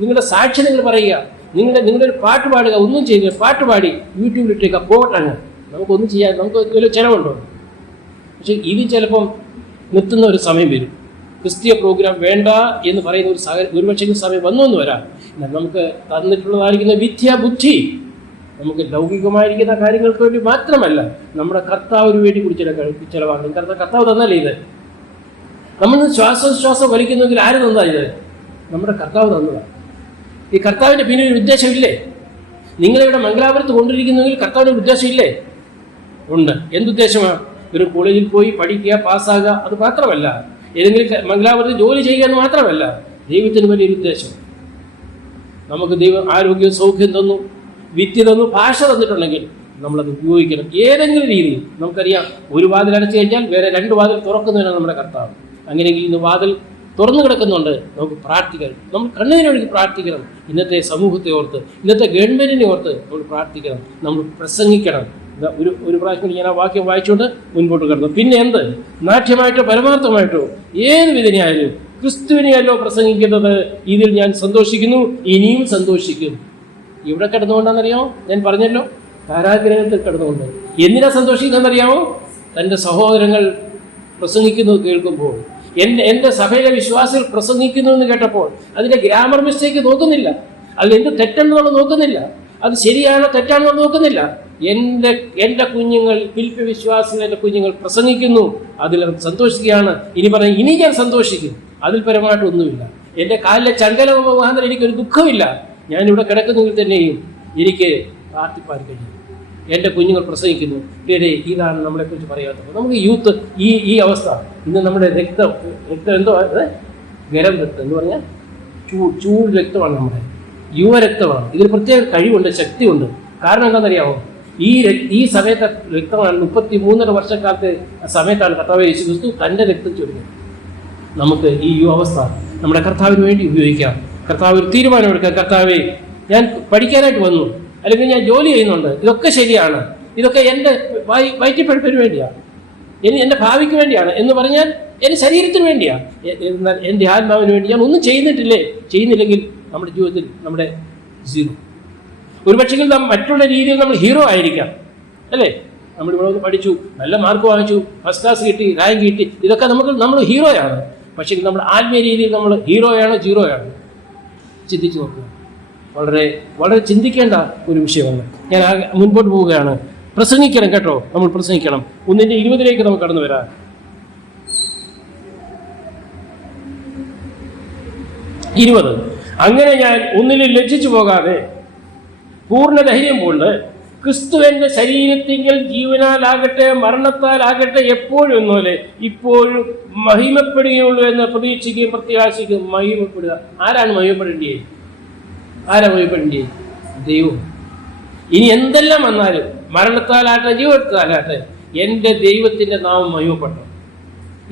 നിങ്ങളുടെ സാക്ഷി നിങ്ങൾ പറയുക, നിങ്ങളുടെ ഒരു പാട്ട് പാടുക, ഒന്നും ചെയ്യുക, പാട്ട് പാടി യൂട്യൂബിലിട്ടേക്ക് പോട്ടങ്ങ്. നമുക്കൊന്നും ചെയ്യാൻ നമുക്ക് വലിയ ചിലവുണ്ടോ? പക്ഷെ ഇത് ചിലപ്പം നിർത്തുന്ന ഒരു സമയം വരും. ക്രിസ്തീയ പ്രോഗ്രാം വേണ്ട എന്ന് പറയുന്ന ഒരുപക്ഷെ സമയം വന്നു എന്ന് വരാം. നമുക്ക് തന്നിട്ടുള്ളതായിരിക്കുന്ന വിദ്യാബുദ്ധി നമുക്ക് ലൗകികമായിരിക്കുന്ന കാര്യങ്ങൾക്ക് വേണ്ടി മാത്രമല്ല, നമ്മുടെ കർത്താവിന് വേണ്ടി കുറിച്ച് ചിലവാക്കണം. കാരണം കർത്താവ് തന്നല്ലേ ഇത്. നമ്മൾ ശ്വാസം വലിക്കുന്നെങ്കിൽ ആര് തന്നാ ഇത്? നമ്മുടെ കർത്താവ് തന്നതാണ്. ഈ കർത്താവിൻ്റെ പിന്നെ ഒരു ഉദ്ദേശമില്ലേ? നിങ്ങളിവിടെ മംഗലാപുരത്ത് കൊണ്ടിരിക്കുന്നെങ്കിൽ കർത്താവിൻ്റെ ഉദ്ദേശമില്ലേ? ഉണ്ട്. എന്തുദ്ദേശമാണ്? ഒരു കോളേജിൽ പോയി പഠിക്കുക, പാസ്സാകുക, അത് മാത്രമല്ല. ഏതെങ്കിലും മംഗലാപുരത്ത് ജോലി ചെയ്യുക എന്ന് മാത്രമല്ല. ദൈവത്തിന് വലിയൊരു ഉദ്ദേശം. നമുക്ക് ദൈവം ആരോഗ്യവും സൗഖ്യം തന്നു, വിദ്യ തന്നു, ഭാഷ തന്നിട്ടുണ്ടെങ്കിൽ നമ്മളത് ഉപയോഗിക്കണം. ഏതെങ്കിലും രീതിയിൽ നമുക്കറിയാം, ഒരു വാതിൽ അടച്ചു കഴിഞ്ഞാൽ വേറെ 2 വാതിൽ തുറക്കുന്നതിനാണ് നമ്മുടെ കർത്താവ്. അങ്ങനെയെങ്കിൽ ഇന്ന് വാതിൽ തുറന്നു കിടക്കുന്നുണ്ട്, നമുക്ക് പ്രാർത്ഥിക്കണം. നമ്മൾ കണ്ണീരൊഴുകി പ്രാർത്ഥിക്കണം. ഇന്നത്തെ സമൂഹത്തെ ഓർത്ത്, ഇന്നത്തെ ഗവൺമെൻറ്റിനെ ഓർത്ത് നമ്മൾ പ്രാർത്ഥിക്കണം, നമ്മൾ പ്രസംഗിക്കണം. ഒരു പ്രാവശ്യം ഞാൻ ആ വാക്യം വായിച്ചുകൊണ്ട് മുൻപോട്ട് കിടന്നു. പിന്നെ എന്ത്? നാട്യമായിട്ടോ പരമാർത്ഥമായിട്ടോ ഏത് വിധനെയായാലും ക്രിസ്തുവിനെയല്ലോ പ്രസംഗിക്കുന്നത്, ഇതിൽ ഞാൻ സന്തോഷിക്കുന്നു, ഇനിയും സന്തോഷിക്കും. ഇവിടെ കിടന്നുകൊണ്ടാണെന്നറിയാമോ? ഞാൻ പറഞ്ഞല്ലോ, കാരാഗ്രഹത്തിൽ കിടന്നുകൊണ്ട്. എന്തിനാ സന്തോഷിക്കുന്നതെന്നറിയാമോ? തൻ്റെ സഹോദരങ്ങൾ പ്രസംഗിക്കുന്നത് കേൾക്കുമ്പോൾ, എൻ്റെ സഭയിലെ വിശ്വാസികൾ പ്രസംഗിക്കുന്നു എന്ന് കേട്ടപ്പോൾ അതിൻ്റെ ഗ്രാമർ മിസ്റ്റേക്ക് നോക്കുന്നില്ല, അതിൽ എന്ത് തെറ്റെന്ന് നോക്കുന്നില്ല, അത് ശരിയാണോ തെറ്റാണോ നോക്കുന്നില്ല. എൻ്റെ കുഞ്ഞുങ്ങൾ, ഫിലിപ്പി വിശ്വാസികൾ, എൻ്റെ കുഞ്ഞുങ്ങൾ പ്രസംഗിക്കുന്നു, അതിൽ സന്തോഷിക്കുകയാണ്. ഇനി ഞാൻ സന്തോഷിക്കും. അതിൽ പരമായിട്ടൊന്നുമില്ല. എൻ്റെ കാലിലെ ചങ്കല മുഖാന്തരം എനിക്കൊരു ദുഃഖമില്ല. ഞാനിവിടെ കിടക്കുന്നെങ്കിൽ തന്നെയും എനിക്ക് പ്രാർത്ഥിപ്പാൻ കഴിയും. എൻ്റെ കുഞ്ഞുങ്ങൾ പ്രസംഗിക്കുന്നു. ഇതാണ് നമ്മളെക്കുറിച്ച് പറയാത്തത്. നമുക്ക് യൂത്ത് ഈ അവസ്ഥ ഇന്ന് നമ്മുടെ രക്തം എന്തോ ഗരം രക്തം എന്ന് പറഞ്ഞാൽ ചൂട് രക്തമാണ്, നമ്മുടെ യുവരക്തമാണ്. ഇതിന് പ്രത്യേക കഴിവുണ്ട്, ശക്തിയുണ്ട്. കാരണം എന്താണെന്നറിയാമോ? ഈ സമയത്തെ രക്തമാണ് 33.5 വർഷക്കാലത്തെ സമയത്താണ് കർത്താവ് യേശു ക്രിസ്തു തൻ്റെ രക്തം ചൊരിഞ്ഞത്. നമുക്ക് ഈ യുവാവസ്ഥ നമ്മുടെ കർത്താവിന് വേണ്ടി ഉപയോഗിക്കാം. കർത്താവ് ഒരു തീരുമാനമെടുക്കാം. കർത്താവെ, ഞാൻ പഠിക്കാനായിട്ട് വന്നു, അല്ലെങ്കിൽ ഞാൻ ജോലി ചെയ്യുന്നുണ്ട്, ഇതൊക്കെ ശരിയാണ്, ഇതൊക്കെ എൻ്റെ വയറ്റിപ്പഴുപ്പിന് വേണ്ടിയാണ്, എൻ്റെ ഭാവിക്ക് വേണ്ടിയാണ് എന്ന് പറഞ്ഞാൽ എൻ്റെ ശരീരത്തിന് വേണ്ടിയാണ്. എന്നാൽ എൻ്റെ ആത്മാവിന് വേണ്ടി ഞാൻ ഒന്നും ചെയ്യുന്നില്ലെങ്കിൽ നമ്മുടെ ജീവിതത്തിൽ നമ്മുടെ സീറോ. ഒരുപക്ഷെ നാം മറ്റുള്ള രീതിയിൽ നമ്മൾ ഹീറോ ആയിരിക്കാം, അല്ലേ? നമ്മളിവിടെ ഒന്ന് പഠിച്ചു, നല്ല മാർക്ക് വാങ്ങിച്ചു, ഫസ്റ്റ് ക്ലാസ് കിട്ടി, റാങ്ക് കിട്ടി, ഇതൊക്കെ നമ്മൾ ഹീറോയാണ്. പക്ഷേ നമ്മുടെ ആത്മീയ രീതിയിൽ നമ്മൾ ഹീറോയാണോ ജീറോയാണോ ചിന്തിച്ചു നോക്കുക. വളരെ വളരെ ചിന്തിക്കേണ്ട ഒരു വിഷയമാണ്. ഞാൻ മുൻപോട്ട് പോവുകയാണ്. പ്രസംഗിക്കണം കേട്ടോ, നമ്മൾ പ്രസംഗിക്കണം. 1:20 നമുക്ക് കടന്നു വരാം. 20. അങ്ങനെ ഞാൻ ഒന്നിലും ലജ്ജിച്ചു പോകാതെ പൂർണ്ണ ധൈര്യം കൊണ്ട് ക്രിസ്തുവിന്റെ ശരീരത്തിങ്കൽ ജീവനാലാകട്ടെ മരണത്താലാകട്ടെ എപ്പോഴും എന്നപോലെ ഇപ്പോഴും മഹിമപ്പെടുകയുള്ളൂ എന്ന് പ്രതീക്ഷിക്കുകയും പ്രത്യാശിക്കുകയും മഹിമപ്പെടുക. ആരാണ് മഹിമപ്പെടേണ്ടത്? ദൈവം. ഇനി എന്തെല്ലാം വന്നാലും മരണത്താലാട്ടെ ജീവിതത്താലാട്ടെ എൻ്റെ ദൈവത്തിൻ്റെ നാമം മഹിമപ്പെട്ടു.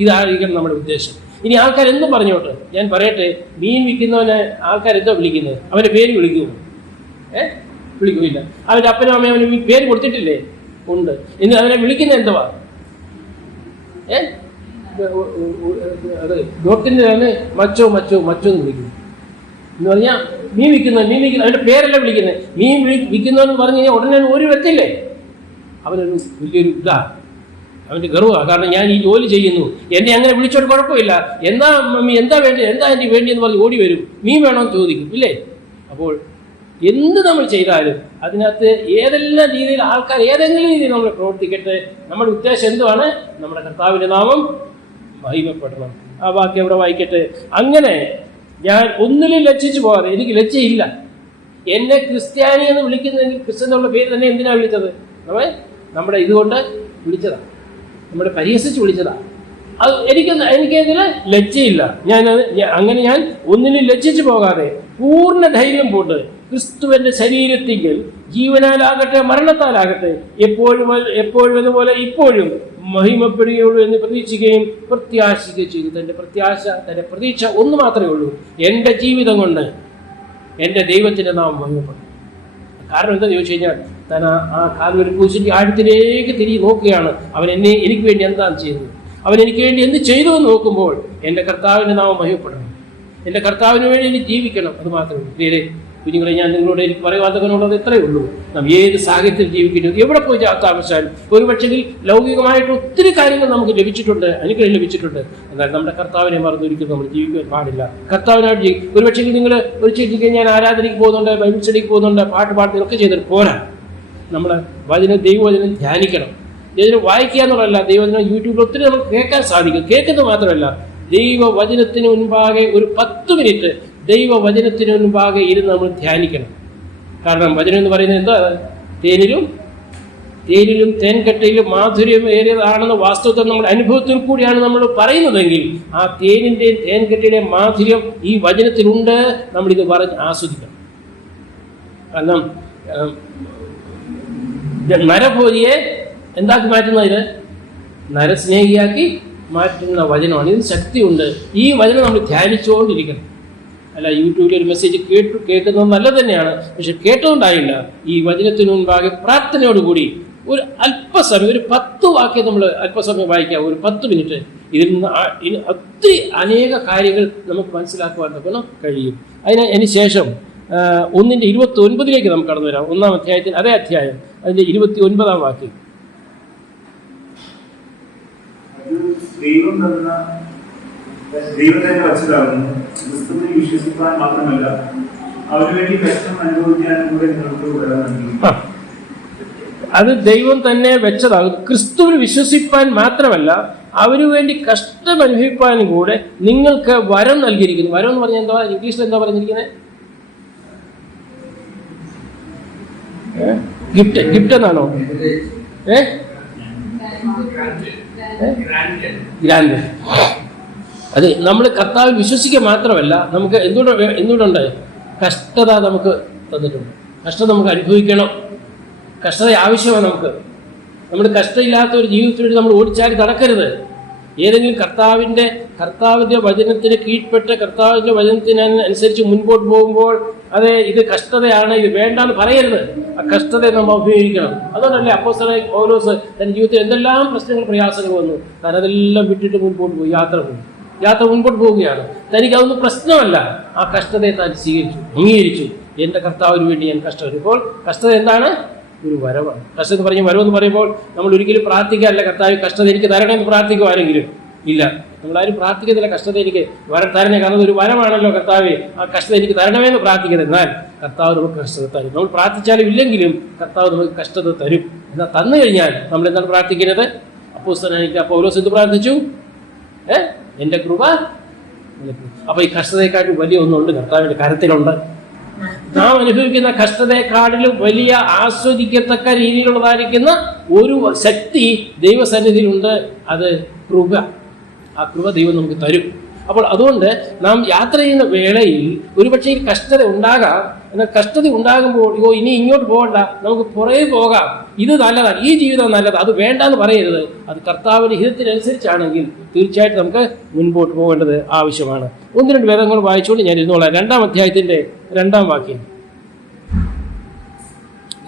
ഇതായിരിക്കണം നമ്മുടെ ഉദ്ദേശം. ഇനി ആൾക്കാർ എന്ത് പറഞ്ഞോട്ടെ, ഞാൻ പറയട്ടെ, മീൻ വിൽക്കുന്നവനെ ആൾക്കാരെന്തോ വിളിക്കുന്നത്? അവൻ്റെ പേര് വിളിക്കുമോ? വിളിക്കില്ല. അവൻ്റെ അപ്പനും അമ്മയും അവന് പേര് കൊടുത്തിട്ടില്ലേ? ഉണ്ട്. ഇന്ന് അവനെ വിളിക്കുന്നത് എന്തുവാ? അത് ഡോക്ടറിൻ്റെ തന്നെ മച്ചോ എന്ന് വിളിക്കുന്നു എന്ന് പറഞ്ഞാൽ മീൻ വിൽക്കുന്നു അവൻ്റെ പേരല്ല വിളിക്കുന്നത്. മീൻ വിൽക്കുന്നവെന്ന് പറഞ്ഞു കഴിഞ്ഞാൽ ഉടനെ ഒരു വ്യക്തിയില്ലേ, അവനൊരു വലിയൊരു അവൻ്റെ ഗർവമാണ്. കാരണം ഞാൻ ഈ ജോലി ചെയ്യുന്നു, എന്നെ അങ്ങനെ വിളിച്ചോട്ട് കുഴപ്പമില്ല, എന്താ മമ്മി, എന്താ എനിക്ക് വേണ്ടിയെന്ന് പറഞ്ഞ് ഓടി വരും. മീൻ വേണമെന്ന് ചോദിക്കും, ഇല്ലേ? അപ്പോൾ എന്ത് നമ്മൾ ചെയ്താലും അതിനകത്ത് ഏതെല്ലാം രീതിയിൽ ആൾക്കാർ ഏതെങ്കിലും രീതിയിൽ നമ്മൾ പ്രവർത്തിക്കട്ടെ, നമ്മുടെ ഉദ്ദേശം എന്തുവാണ്? നമ്മുടെ കർത്താവിൻ്റെ നാമം മഹിമപ്പെടണം. ആ വാക്യം അവിടെ വായിക്കട്ടെ. അങ്ങനെ ഞാൻ ഒന്നിലും ലജ്ജിച്ചു പോകാതെ, എനിക്ക് ലജ്ജയില്ല. എന്നെ ക്രിസ്ത്യാനി എന്ന് വിളിക്കുന്നതെങ്കിൽ ക്രിസ്ത്യൻ എന്നുള്ള പേര് തന്നെ എന്തിനാണ് വിളിച്ചത്? നമ്മുടെ ഇതുകൊണ്ട് വിളിച്ചതാണ്, നമ്മുടെ പരിഹസിച്ച് വിളിച്ചതാണ്. അത് എനിക്കതിൽ ലജ്ജയില്ല. അങ്ങനെ ഞാൻ ഒന്നിനും ലജ്ജിച്ചു പോകാതെ പൂർണ്ണ ധൈര്യം കൊണ്ട് ക്രിസ്തുവിന്റെ ശരീരത്തിങ്കിൽ ജീവനാലാകട്ടെ മരണത്താലാകട്ടെ എപ്പോഴും അതുപോലെ ഇപ്പോഴും മഹിമപ്പെടുകയുള്ളൂ എന്ന് പ്രതീക്ഷിക്കുകയും പ്രത്യാശിക്കുകയും ചെയ്തു. തൻ്റെ പ്രതീക്ഷ ഒന്ന് മാത്രമേ ഉള്ളൂ, എൻ്റെ ജീവിതം കൊണ്ട് എൻ്റെ ദൈവത്തിൻ്റെ നാമം മഹിമപ്പെടും. കാരണം എന്താണെന്ന് ചോദിച്ചു കഴിഞ്ഞാൽ, താൻ ആ കാൽവരി ക്രൂശിൻ്റെ ആഴത്തിലേക്ക് തിരികെ നോക്കുകയാണ്. അവൻ എനിക്ക് വേണ്ടി എന്താണ് ചെയ്തത്, അവൻ എനിക്ക് വേണ്ടി എന്ത് ചെയ്തു എന്ന് നോക്കുമ്പോൾ എൻ്റെ കർത്താവിൻ്റെ നാമം മഹിമപ്പെടണം, എൻ്റെ കർത്താവിന് വേണ്ടി എനിക്ക് ജീവിക്കണം. അത് മാത്രമേ ഉള്ളൂ. പേര് കുഞ്ഞുങ്ങളെ, ഞാൻ നിങ്ങളോട് എനിക്ക് പറയുവാനുള്ളത് ഇത്രയേ ഉള്ളൂ. നാം ഏത് സാഹചര്യത്തിൽ ജീവിക്കുന്നു, എവിടെ പോയി താമസിച്ചാലും ഒരുപക്ഷെങ്കിൽ ലൗകികമായിട്ട് ഒത്തിരി കാര്യങ്ങൾ നമുക്ക് ലഭിച്ചിട്ടുണ്ട്, അനുഗ്രഹം ലഭിച്ചിട്ടുണ്ട്. എന്നാൽ നമ്മുടെ കർത്താവിനെ മറന്നൊരിക്കലും നമ്മൾ ജീവിക്കാൻ പാടില്ല. കർത്താവിനായിട്ട് ഒരുപക്ഷെങ്കിൽ നിങ്ങൾ ഒരു ചിന്തിക്കുക, ഞാൻ ആരാധനയ്ക്ക് പോകുന്നുണ്ട്, ബൈബിൾ സ്റ്റഡിക്ക് പോകുന്നുണ്ട്, പാട്ടുപാടുന്നതൊക്കെ ചെയ്തിട്ട് പോരാ. നമ്മൾ ദൈവവചനം ധ്യാനിക്കണം. ദൈവം വായിക്കുക എന്നുള്ളതല്ല, ദൈവവചനം യൂട്യൂബിൽ ഒത്തിരി നമുക്ക് കേൾക്കാൻ സാധിക്കും. കേൾക്കുന്നത് മാത്രമല്ല, ദൈവവചനത്തിന് മുൻപാകെ ഒരു 10 മിനിറ്റ് ദൈവവചനത്തിന് മുൻപാകെ ഇരുന്ന് നമ്മൾ ധ്യാനിക്കണം. കാരണം വചനം എന്ന് പറയുന്നത് എന്താ? തേനിലും തേൻകട്ടയിലും മാധുര്യം ഏറിയതാണെന്ന വാസ്തവത്തെ നമ്മുടെ അനുഭവത്തിൽ കൂടിയാണ് നമ്മൾ പറയുന്നതെങ്കിൽ, ആ തേനിൻ്റെയും തേൻകട്ടയുടെയും മാധുര്യം ഈ വചനത്തിലുണ്ട്. നമ്മളിത് പറഞ്ഞ് ആസ്വദിക്കണം. കാരണം നരഭോജിയെ എന്താക്കി മാറ്റുന്നതിന്? നരസ്നേഹിയാക്കി മാറ്റുന്ന വചനമാണ്. ഇതിന് ശക്തിയുണ്ട്. ഈ വചനം നമ്മൾ ധ്യാനിച്ചുകൊണ്ടിരിക്കണം. അല്ല, യൂട്യൂബിൽ ഒരു മെസ്സേജ് കേൾക്കുന്നത് നല്ലത് തന്നെയാണ്, പക്ഷെ കേട്ടുകൊണ്ടായില്ല. ഈ വചനത്തിന് മുൻപാകെ പ്രാർത്ഥനയോടുകൂടി ഒരു അല്പസമയം, ഒരു 10 വാക്യം നമ്മൾ അല്പസമയം വായിക്കാം, ഒരു 10 മിനിറ്റ്. ഇതിൽ നിന്ന് ഒത്തിരി അനേക കാര്യങ്ങൾ നമുക്ക് മനസ്സിലാക്കുവാൻ കഴിയും. അതിന് ശേഷം 1:29 നമുക്ക് കടന്നു വരാം. 1-ാം അധ്യായത്തിന് അതേ അധ്യായം അതിൻ്റെ 29-ാം വാക്യം. ദൈവം തന്നെ വച്ചതാകുന്നു. ക്രിസ്തുവിൽ വിശ്വസിക്കാൻ മാത്രമല്ല, അവന് വേണ്ടി കഷ്ടം അനുഭവിക്കാനും കൂടെ നിങ്ങൾക്ക് വരാൻ. അത് ദൈവം തന്നെ വെച്ചതാകുന്നു. ക്രിസ്തുവിൽ വിശ്വസിപ്പാൻ മാത്രമല്ല, അവന് വേണ്ടി കഷ്ടം അനുഭവിപ്പാനും കൂടെ നിങ്ങൾക്ക് വരം നൽകിയിരിക്കുന്നു. വരം എന്ന് പറഞ്ഞാൽ എന്താ? ഇംഗ്ലീഷിൽ എന്താ പറഞ്ഞിരിക്കുന്നത്? ഗിഫ്റ്റ് എന്നാണോ? ഗ്രാൻഡ്. അത് നമ്മൾ കർത്താവിൽ വിശ്വസിക്കുക മാത്രമല്ല, നമുക്ക് എന്തുകൊണ്ടുണ്ട്? കഷ്ടത നമുക്ക് തന്നിട്ടുണ്ട്. കഷ്ടത നമുക്ക് അനുഭവിക്കണം. കഷ്ടത ആവശ്യമാണ് നമുക്ക്. നമ്മൾ കഷ്ടമില്ലാത്ത ഒരു ജീവിതത്തിലൂടെ നമ്മൾ ഓടിച്ചാടി നടക്കരുത്. ഏതെങ്കിലും കർത്താവിൻ്റെ വചനത്തിന് കീഴ്പ്പെട്ട് കർത്താവിൻ്റെ വചനത്തിന് അനുസരിച്ച് മുൻപോട്ട് പോകുമ്പോൾ അതെ ഇത് കഷ്ടതയാണ്, ഇത് വേണ്ടാന്ന് പറയരുത്. ആ കഷ്ടതയെ നമ്മൾ ഉപയോഗിക്കണം. അതുകൊണ്ടല്ലേ അപ്പോസ്തലനായ പൗലോസ് തന്റെ ജീവിതത്തിൽ എന്തെല്ലാം പ്രശ്നങ്ങൾ പ്രയാസങ്ങൾ വന്നു, താൻ അതെല്ലാം വിട്ടിട്ട് മുൻപോട്ട് പോയി, യാത്ര മുൻപോട്ട് പോവുകയാണ്. തനിക്ക് അതൊന്നും പ്രശ്നമല്ല. ആ കഷ്ടതയെ താൻ സ്വീകരിച്ചു, അംഗീകരിച്ചു. എൻ്റെ കർത്താവിന് വേണ്ടി ഞാൻ കഷ്ടപ്പെട്ടു. ഇപ്പോൾ കഷ്ടത എന്താണ്? ഒരു വരവാണ്. കഷ്ടത വരവെന്ന് പറയുമ്പോൾ നമ്മൾ ഒരിക്കലും പ്രാർത്ഥിക്കാറില്ല, കർത്താവ് കഷ്ടത എനിക്ക് തരണമെന്ന് പ്രാർത്ഥിക്കും ആരെങ്കിലും? ഇല്ല, നമ്മളാരും പ്രാർത്ഥിക്കുന്നില്ല കഷ്ടത എനിക്ക് തരണേ. കാരണം ഒരു വരമാണല്ലോ കർത്താവ്, ആ കഷ്ടത എനിക്ക് തരണമെന്ന് പ്രാർത്ഥിക്കുന്നത്. എന്നാൽ കർത്താവ് നമുക്ക് കഷ്ടത തരും. നമ്മൾ പ്രാർത്ഥിച്ചാലും ഇല്ലെങ്കിലും കർത്താവ് നമുക്ക് കഷ്ടത തരും. എന്നാൽ തന്നു കഴിഞ്ഞാൽ നമ്മൾ എന്താണ് പ്രാർത്ഥിക്കുന്നത്? അപ്പോസ്തലനായ പൗലോസ് എന്ത് പ്രാർത്ഥിച്ചു? എൻ്റെ കൃപ. അപ്പൊ ഈ കഷ്ടതയെക്കാട്ടും വലിയ ഒന്നുണ്ട് കർത്താവിന്റെ കരത്തിലുണ്ട്. നാം അനുഭവിക്കുന്ന കഷ്ടതയെക്കാട്ടിലും വലിയ ആസ്വദിക്കത്തക്ക രീതിയിലുള്ളതായിരിക്കുന്ന ഒരു ശക്തി ദൈവസന്നിധിയിലുണ്ട്. അത് കൃപ. ആ കൃപ ദൈവം നമുക്ക് തരും. അപ്പോൾ അതുകൊണ്ട് നാം യാത്ര ചെയ്യുന്ന വേളയിൽ ഒരുപക്ഷെ കഷ്ടത ഉണ്ടാകാം. എന്നാൽ കഷ്ടത ഉണ്ടാകുമ്പോൾ ഇനി ഇങ്ങോട്ട് പോകണ്ട, നമുക്ക് പുറകെ പോകാം, ഇത് നല്ലതാണ്, ഈ ജീവിതം നല്ലതാണ്, അത് വേണ്ടാന്ന് പറയരുത്. അത് കർത്താവിന്റെ ഹിതത്തിനനുസരിച്ചാണെങ്കിൽ തീർച്ചയായിട്ടും നമുക്ക് മുൻപോട്ട് പോകേണ്ടത് ആവശ്യമാണ്. 1-2 വേദങ്ങൾ വായിച്ചുകൊണ്ട് ഞാൻ ഇരുന്നോളാം. 2-ാം അധ്യായത്തിന്റെ 2-ാം വാക്യം.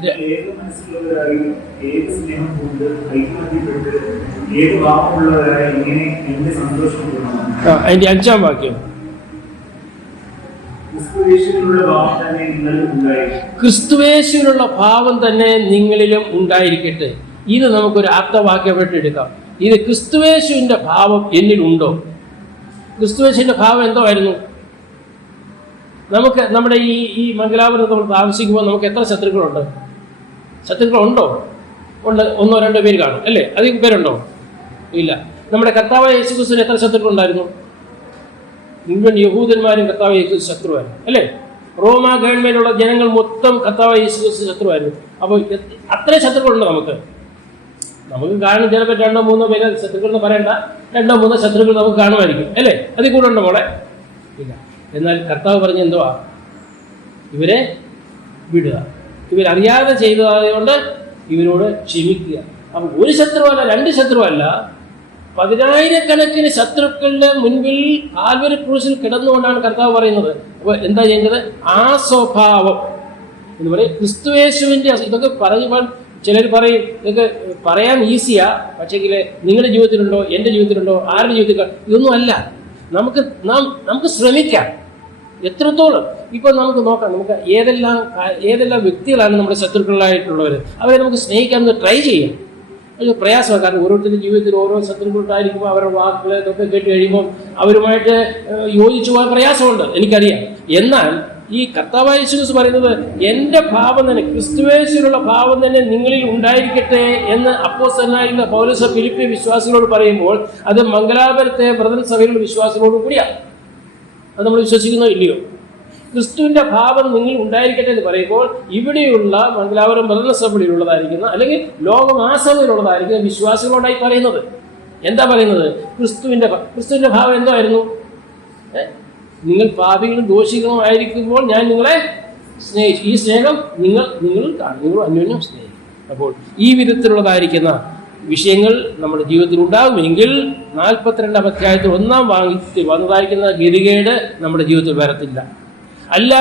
ഏത് മനസ്സിലുള്ളവരായി ഏത് സ്നേഹം കൊണ്ട് ഐക്യപ്പെട്ട് ഏത് ഭാവമുള്ളവരായി ഇങ്ങനെ എന്റെ സന്തോഷം പൂർണ്ണമാണ്. അതിന്റെ 5-ാം വാക്യം. ക്രിസ്തുവേശുവിനുള്ള ഭാവം തന്നെ നിങ്ങളിലും ഉണ്ടായിരിക്കട്ടെ. ഇത് നമുക്കൊരു ആപ്തവാക്യമായിട്ട് എടുക്കാം. ഇത് ക്രിസ്തുവേശുവിന്റെ ഭാവം എന്നിലുണ്ടോ? ക്രിസ്തുവേശുവിന്റെ ഭാവം എന്തോ ആയിരുന്നു? നമുക്ക് നമ്മുടെ ഈ മംഗലാപുരത്ത് നമ്മൾ താമസിക്കുമ്പോൾ നമുക്ക് എത്ര ശത്രുക്കളുണ്ട്? ശത്രുക്കളുണ്ടോ? ഉണ്ട്. 1-2 പേര് കാണും അല്ലേ? അധികം പേരുണ്ടോ? ഇല്ല. നമ്മുടെ കർത്താവായ യേശുക്രിസ്തുവിന് എത്ര ശത്രുക്കളുണ്ടായിരുന്നു? മുഴുവൻ യഹൂദന്മാരും കർത്താവായ യേശുക്രിസ്തു ശത്രുവായിരുന്നു അല്ലേ? റോമ ഗവൺമെന്റിലുള്ള ജനങ്ങൾ മൊത്തം കർത്താവായ യേശുക്രിസ്തു ശത്രുവായിരുന്നു. അപ്പോൾ അത്ര ശത്രുക്കളുണ്ട് നമുക്ക് കാണും. ചിലപ്പോൾ 2-3 പേര് ശത്രുക്കൾ എന്ന് പറയണ്ട, 2-3 ശത്രുക്കൾ നമുക്ക് കാണുമായിരിക്കും അല്ലേ? അതിൽ കൂടെ ഉണ്ടോ മോളെ? ഇല്ല. എന്നാൽ കർത്താവ് പറഞ്ഞ എന്തുവാ? ഇവരെ വിടുക. ഇവരറിയാതെ ചെയ്തതായതുകൊണ്ട് ഇവരോട് ക്ഷമിക്കുക. അപ്പൊ ഒരു ശത്രുവല്ല, 2 ശത്രുവല്ല, 10,000-കണക്കിന് ശത്രുക്കളുടെ മുൻപിൽ കാൽവരി ക്രൂശിൽ കിടന്നുകൊണ്ടാണ് കർത്താവ് പറയുന്നത്. അപ്പൊ എന്താ ചെയ്യേണ്ടത്? ആ സ്വഭാവം എന്ന് പറയും ക്രിസ്തുയേശുവിന്റെ. ഇതൊക്കെ പറയുമ്പോൾ ചിലർ പറയും ഇതൊക്കെ പറയാൻ ഈസിയാ, പക്ഷേങ്കിൽ നിങ്ങളുടെ ജീവിതത്തിലുണ്ടോ, എൻ്റെ ജീവിതത്തിലുണ്ടോ, ആരുടെ ജീവിതത്തിൽ? ഇതൊന്നും അല്ല. നമുക്ക് ശ്രമിക്കാം. എത്രത്തോളം ഇപ്പൊ നമുക്ക് നോക്കാം. നമുക്ക് ഏതെല്ലാം വ്യക്തികളാണ് നമ്മുടെ ശത്രുക്കളായിട്ടുള്ളവർ, അവരെ നമുക്ക് സ്നേഹിക്കാൻ ട്രൈ ചെയ്യാം. അത് പ്രയാസമാണ്. കാരണം ഓരോരുത്തരുടെ ജീവിതത്തിൽ ഓരോ ശത്രുക്കളുണ്ടായിരിക്കുമ്പോൾ അവരുടെ വാക്കുകൾ ഇതൊക്കെ കേട്ട് കഴിയുമ്പോൾ അവരുമായിട്ട് യോജിച്ചു പോകാൻ പ്രയാസമുണ്ട്, എനിക്കറിയാം. എന്നാൽ ഈ കർത്താവായ യേശുക്രിസ്തു പറയുന്നത് എൻ്റെ ഭാവം തന്നെ, ക്രിസ്തുവേശുവിനുള്ള ഭാവം തന്നെ നിങ്ങളിൽ ഉണ്ടായിരിക്കട്ടെ എന്ന് അപ്പോസ്തലനായ പൗലോസ് ഫിലിപ്പി വിശ്വാസികളോട് പറയുമ്പോൾ അത് മംഗലാപുരത്തെ ബ്രദർ സഭയിലുള്ള വിശ്വാസികളോടും കൂടിയാണ്. അത് നമ്മൾ വിശ്വസിക്കുന്നോ ഇല്ലയോ? ക്രിസ്തുവിന്റെ ഭാവം നിങ്ങൾ ഉണ്ടായിരിക്കട്ടെ എന്ന് പറയുമ്പോൾ ഇവിടെയുള്ള മംഗലാപുരം ബ്രദർ സഭയിലുള്ളതായിരിക്കുന്ന അല്ലെങ്കിൽ ലോകമാസഭയിലുള്ളതായിരിക്കുന്ന വിശ്വാസികളോടായി പറയുന്നത്. എന്താ പറയുന്നത്? ക്രിസ്തുവിന്റെ ഭാവം എന്തോ ആയിരുന്നു? നിങ്ങൾ പാപികളും ദോഷികളും ആയിരിക്കുമ്പോൾ ഞാൻ നിങ്ങളെ സ്നേഹിച്ചു. ഈ സ്നേഹം നിങ്ങൾ കാണും, നിങ്ങൾ അന്യോന്യം സ്നേഹിക്കും. അപ്പോൾ ഈ വിധത്തിലുള്ളതായിരിക്കുന്ന വിഷയങ്ങൾ നമ്മുടെ ജീവിതത്തിൽ ഉണ്ടാകുമെങ്കിൽ 42-ാം അധ്യായത്തിൽ 1-ാം വാക്യത്തിൽ വന്നതായിരിക്കുന്ന ഗതികേട് നമ്മുടെ ജീവിതത്തിൽ വരത്തില്ല. അല്ല,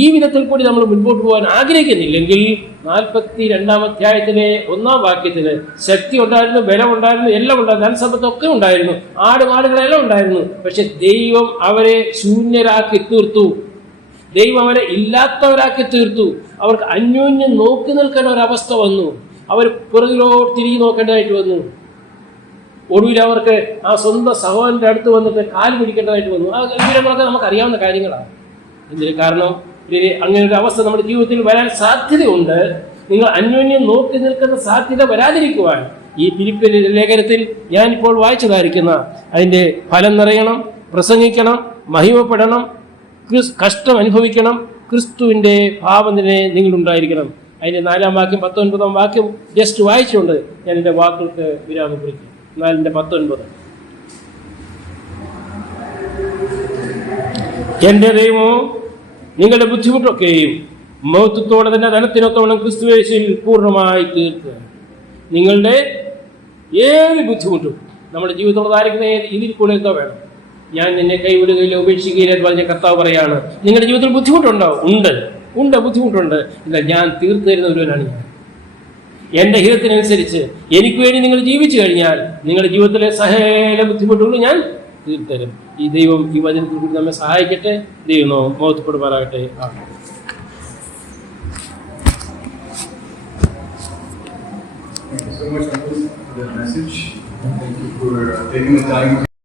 ഈ വിധത്തിൽ കൂടി നമ്മൾ മുൻപോട്ട് പോകാൻ ആഗ്രഹിക്കുന്നില്ലെങ്കിൽ 42-ാം അധ്യായത്തിലെ 1-ാം വാക്യത്തിൽ ശക്തി ഉണ്ടായിരുന്നു, ബലം ഉണ്ടായിരുന്നു, എല്ലാം ഉണ്ടായിരുന്നു, ധനസമ്പത്തൊക്കെ ഉണ്ടായിരുന്നു, ആടുമാടുകളെല്ലാം ഉണ്ടായിരുന്നു. പക്ഷെ ദൈവം അവരെ ശൂന്യരാക്കി തീർത്തു. ദൈവം അവരെ ഇല്ലാത്തവരാക്കി തീർത്തു. അവർക്ക് അന്യോന്യം നോക്കി നിൽക്കേണ്ട ഒരവസ്ഥ വന്നു. അവർ പുറകിലോട്ട് തിരികെ നോക്കേണ്ടതായിട്ട് വന്നു. ഒടുവിൽ അവർക്ക് ആ സ്വന്തം സഹോദരൻ്റെ അടുത്ത് വന്നിട്ട് കാല് പിടിക്കേണ്ടതായിട്ട് വന്നു. ആ വിവരങ്ങളൊക്കെ നമുക്കറിയാവുന്ന കാര്യങ്ങളാണ്. ഇതിന് കാരണം അങ്ങനെ ഒരു അവസ്ഥ നമ്മുടെ ജീവിതത്തിൽ വരാൻ സാധ്യതയുണ്ട്. നിങ്ങൾ അന്യോന്യം നോക്കി നിൽക്കുന്ന സാധ്യത വരാതിരിക്കുവാൻ ഈ ഫിലിപ്പി ലേഖനത്തിൽ ഞാനിപ്പോൾ വായിച്ചതായിരിക്കുന്ന അതിൻ്റെ ഫലം നിറയണം, പ്രസംഗിക്കണം, മഹിമപ്പെടണം, കഷ്ടം അനുഭവിക്കണം, ക്രിസ്തുവിൻ്റെ ഭാവം തന്നെ നിങ്ങളുണ്ടായിരിക്കണം. അതിൻ്റെ 4-ാം വാക്യം 19-ാം വാക്യം ജസ്റ്റ് വായിച്ചുകൊണ്ട് ഞാൻ എൻ്റെ വാക്കുകൾക്ക് വിരാമം കുറിക്കും. 4:19 എൻ്റെ ദൈവമോ നിങ്ങളുടെ ബുദ്ധിമുട്ടൊക്കെയും മഹത്വത്തോടെ തന്നെ ധനത്തിനൊത്തോളം ക്രിസ്തുവേശുവിൽ പൂർണ്ണമായി തീർക്കുക. നിങ്ങളുടെ ഏത് ബുദ്ധിമുട്ടും നമ്മുടെ ജീവിതത്തിലുള്ളതായിരിക്കുന്ന ഇതിൽ കൂടെ എന്തോ വേണം. ഞാൻ നിന്നെ കൈവിടുകയില്ല ഉപേക്ഷിക്കുകയില്ല എന്ന് പറഞ്ഞ കർത്താവ് പറയാണ്. നിങ്ങളുടെ ജീവിതത്തിൽ ബുദ്ധിമുട്ടുണ്ടോ? ഉണ്ട്, ബുദ്ധിമുട്ടുണ്ട്. എന്നാൽ ഞാൻ തീർത്തു തരുന്ന ഒരുവനാണ് ഞാൻ. എൻ്റെ ഹിതത്തിനനുസരിച്ച് എനിക്ക് വേണ്ടി നിങ്ങൾ ജീവിച്ചു കഴിഞ്ഞാൽ നിങ്ങളുടെ ജീവിതത്തിലെ സകല ബുദ്ധിമുട്ടുകളും ഞാൻ തീർത്തരും. ഈ ദൈവം ഈ വചനത്തിൽ കൂടി നമ്മെ സഹായിക്കട്ടെ. ദൈവം മഹത്വപ്പെടുമാറാകട്ടെ. Thank you so much, Uncle, for the message. Thank you for taking the time